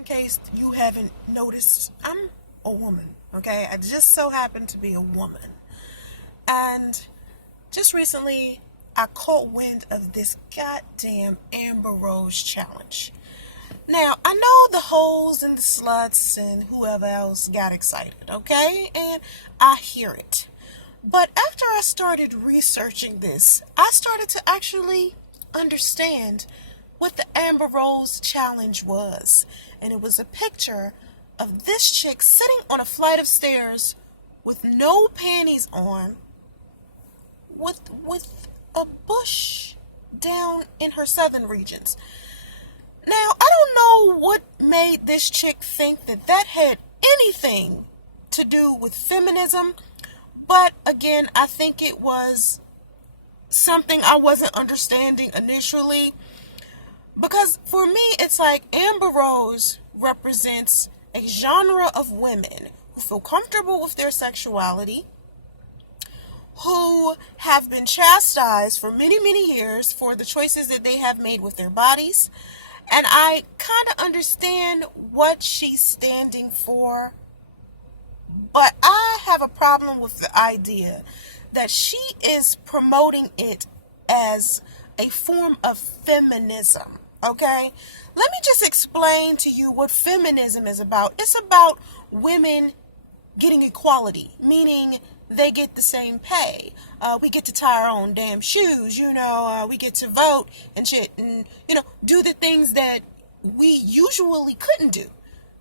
In case you haven't noticed, I'm a woman, okay? I just so happen to be a woman. And just recently, I caught wind of this goddamn Amber Rose challenge. Now, I know the hoes and the sluts and whoever else got excited, okay? And I hear it. But after I started researching this, I started to actually understand what the Amber Rose challenge was. And it was a picture of this chick sitting on a flight of stairs with no panties on, with a bush down in her southern regions. Now, I don't know what made this chick think that had anything to do with feminism, but again, I think it was something I wasn't understanding initially. Because for me, it's like Amber Rose represents a genre of women who feel comfortable with their sexuality, who have been chastised for many, many years for the choices that they have made with their bodies. And I kind of understand what she's standing for, but I have a problem with the idea that she is promoting it as a form of feminism. Okay, let me just explain to you what feminism is about. It's about women getting equality, meaning they get the same pay. We get to tie our own damn shoes, we get to vote and shit, and, do the things that we usually couldn't do.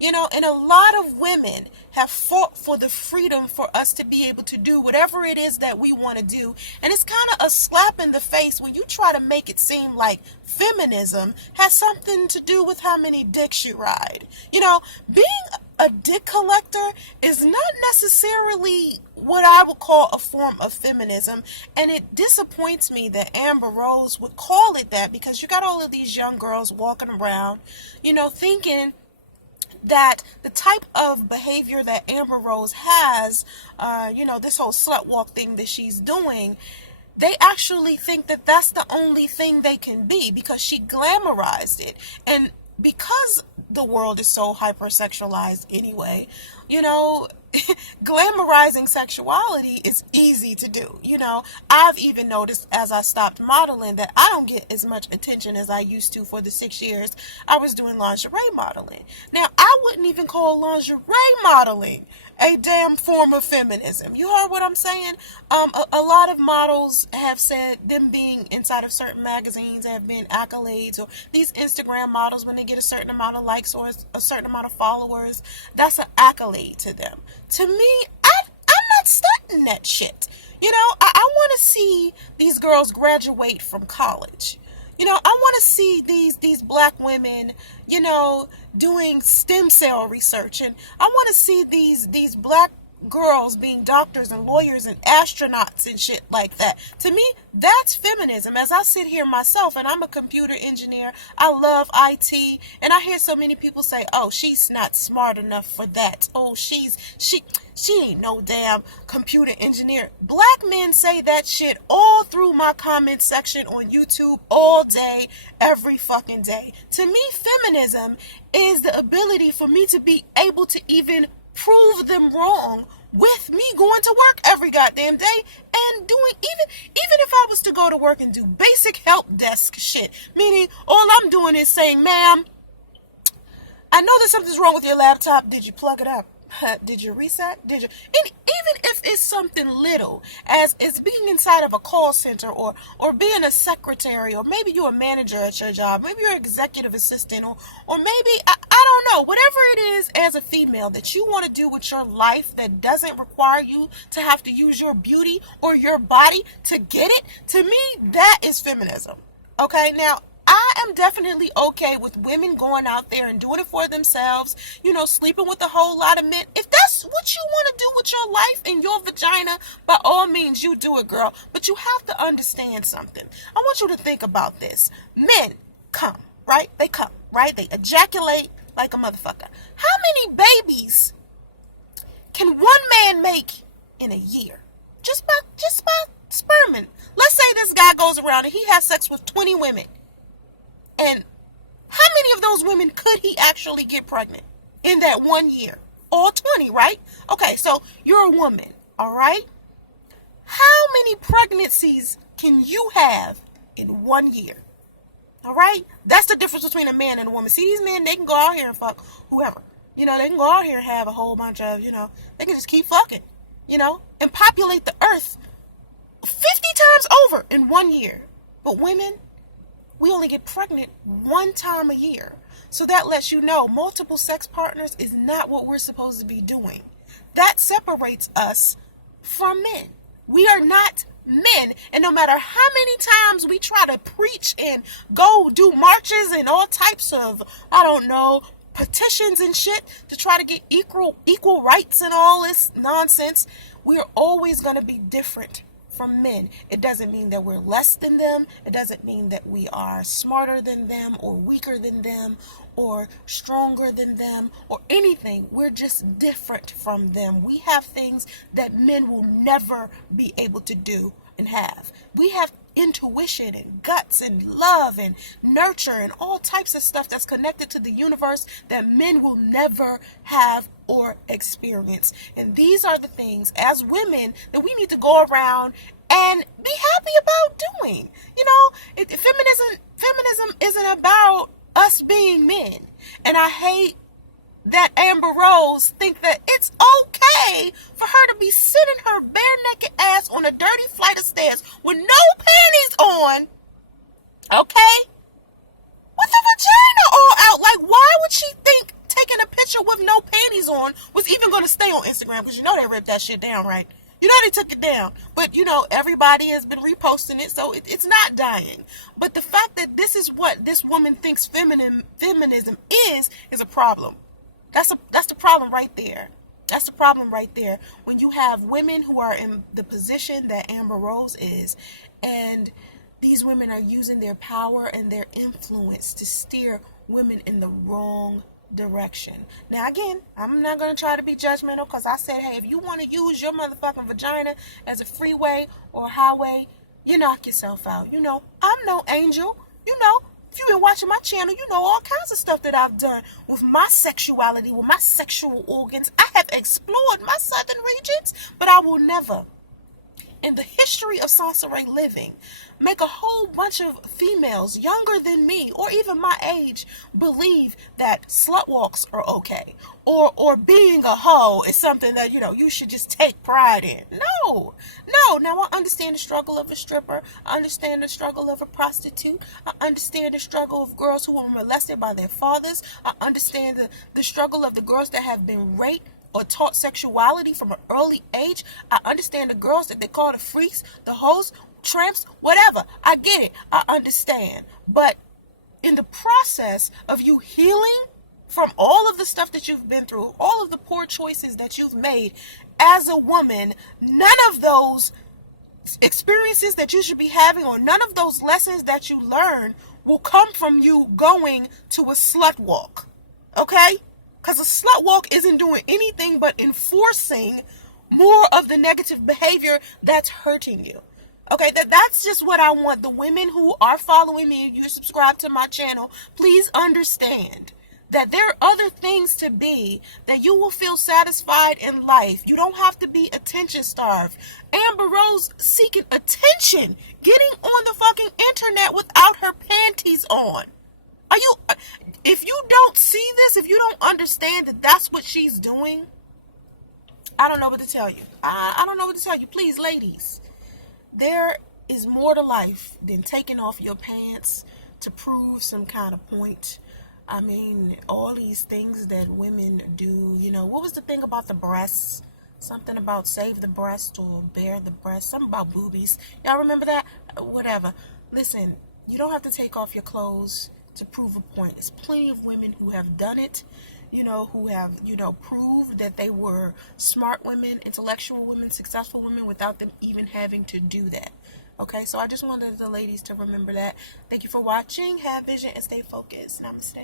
And a lot of women have fought for the freedom for us to be able to do whatever it is that we want to do. And it's kind of a slap in the face when you try to make it seem like feminism has something to do with how many dicks you ride. Being a dick collector is not necessarily what I would call a form of feminism. And it disappoints me that Amber Rose would call it that, because you got all of these young girls walking around, thinking that the type of behavior that Amber Rose has, this whole slut walk thing that she's doing, they actually think that that's the only thing they can be because she glamorized it. And because the world is so hypersexualized anyway, glamorizing sexuality is easy to do. I've even noticed as I stopped modeling that I don't get as much attention as I used to for the 6 years I was doing lingerie modeling. Now, I wouldn't even call lingerie modeling a damn form of feminism. You heard what I'm saying? A lot of models have said them being inside of certain magazines have been accolades, or these Instagram models, when they get a certain amount of likes or a certain amount of followers, that's an accolade to them. To me, I'm not stunting that shit. I want to see these girls graduate from college. I want to see these black women, doing stem cell research. And I want to see these black girls being doctors and lawyers and astronauts and shit like that. To me, that's feminism. As I sit here myself, and I'm a computer engineer, I love IT, and I hear so many people say, oh, she's not smart enough for that. Oh, she ain't no damn computer engineer. Black men say that shit all through my comment section on YouTube all day, every fucking day. To me, feminism is the ability for me to be able to even prove them wrong with me going to work every goddamn day and doing even if I was to go to work and do basic help desk shit, meaning all I'm doing is saying, ma'am, I know that something's wrong with your laptop. Did you plug it up? Did you reset? And even if it's something little, as it's being inside of a call center or being a secretary, or maybe you're a manager at your job, maybe you're an executive assistant, or maybe, I don't know, whatever it is as a female that you want to do with your life that doesn't require you to have to use your beauty or your body to get it, to me, that is feminism. Okay, now, I am definitely okay with women going out there and doing it for themselves, sleeping with a whole lot of men. If that's what you want to do with your life and your vagina, by all means, you do it, girl. But you have to understand something. I want you to think about this. Men come, right? They come, right? They ejaculate like a motherfucker. How many babies can one man make in a year? Just by sperming. Let's say this guy goes around and he has sex with 20 women. And How many of those women could he actually get pregnant in that 1 year? All 20, right? Okay, so you're a woman, all right? How many pregnancies can you have in 1 year? All right? That's the difference between a man and a woman. See, these men, they can go out here and fuck whoever. They can go out here and have a whole bunch of, they can just keep fucking, and populate the earth 50 times over in 1 year. But women, we only get pregnant 1 time a year. So that lets you know multiple sex partners is not what we're supposed to be doing. That separates us from men. We are not men. And no matter how many times we try to preach and go do marches and all types of, petitions and shit to try to get equal rights and all this nonsense, we are always going to be different from men. It doesn't mean that we're less than them. It doesn't mean that we are smarter than them or weaker than them or stronger than them or anything. We're just different from them. We have things that men will never be able to do and have. We have intuition and guts and love and nurture and all types of stuff that's connected to the universe that men will never have or experience. And these are the things as women that we need to go around and be happy about doing. Feminism isn't about us being men. And I hate that Amber Rose think that it's okay for her to be sitting her bare naked ass on a dirty flight of stairs with no panties on, okay? With the vagina all out. Like, why would she think taking a picture with no panties on was even going to stay on Instagram? Because they ripped that shit down, right? They took it down. But, everybody has been reposting it, so it's not dying. But the fact that this is what this woman thinks feminism is a problem. That's the problem right there. That's the problem right there. When you have women who are in the position that Amber Rose is, and these women are using their power and their influence to steer women in the wrong direction. Now, again, I'm not going to try to be judgmental because I said, hey, if you want to use your motherfucking vagina as a freeway or a highway, you knock yourself out. I'm no angel. If you've been watching my channel, you know all kinds of stuff that I've done with my sexuality, with my sexual organs. I have explored my southern regions, but I will never, in the history of Soncerae living, make a whole bunch of females younger than me or even my age believe that slut walks are okay or being a hoe is something that you should just take pride in. No. Now I understand the struggle of a stripper. I understand the struggle of a prostitute. I understand the struggle of girls who were molested by their fathers. I understand the struggle of the girls that have been raped or taught sexuality from an early age. I understand the girls that they call the freaks, the hoes, tramps, whatever. I get it. I understand. But in the process of you healing from all of the stuff that you've been through, all of the poor choices that you've made as a woman, none of those experiences that you should be having or none of those lessons that you learn will come from you going to a slut walk. Okay? Because a slut walk isn't doing anything but enforcing more of the negative behavior that's hurting you. Okay, that's just what I want. The women who are following me, you subscribe to my channel, please understand that there are other things to be that you will feel satisfied in life. You don't have to be attention starved. Amber Rose seeking attention, getting on the fucking internet without her panties on. If you don't see this, if you don't understand that that's what she's doing, I don't know what to tell you. I don't know what to tell you. Please, ladies, there is more to life than taking off your pants to prove some kind of point. I mean, all these things that women do, what was the thing about the breasts? Something about save the breast or bear the breast. Something about boobies. Y'all remember that? Whatever. Listen, you don't have to take off your clothes to prove a point. There's plenty of women who have done it, who have, proved that they were smart women, intellectual women, successful women without them even having to do that. Okay, so I just wanted the ladies to remember that. Thank you for watching. Have vision and stay focused. Namaste.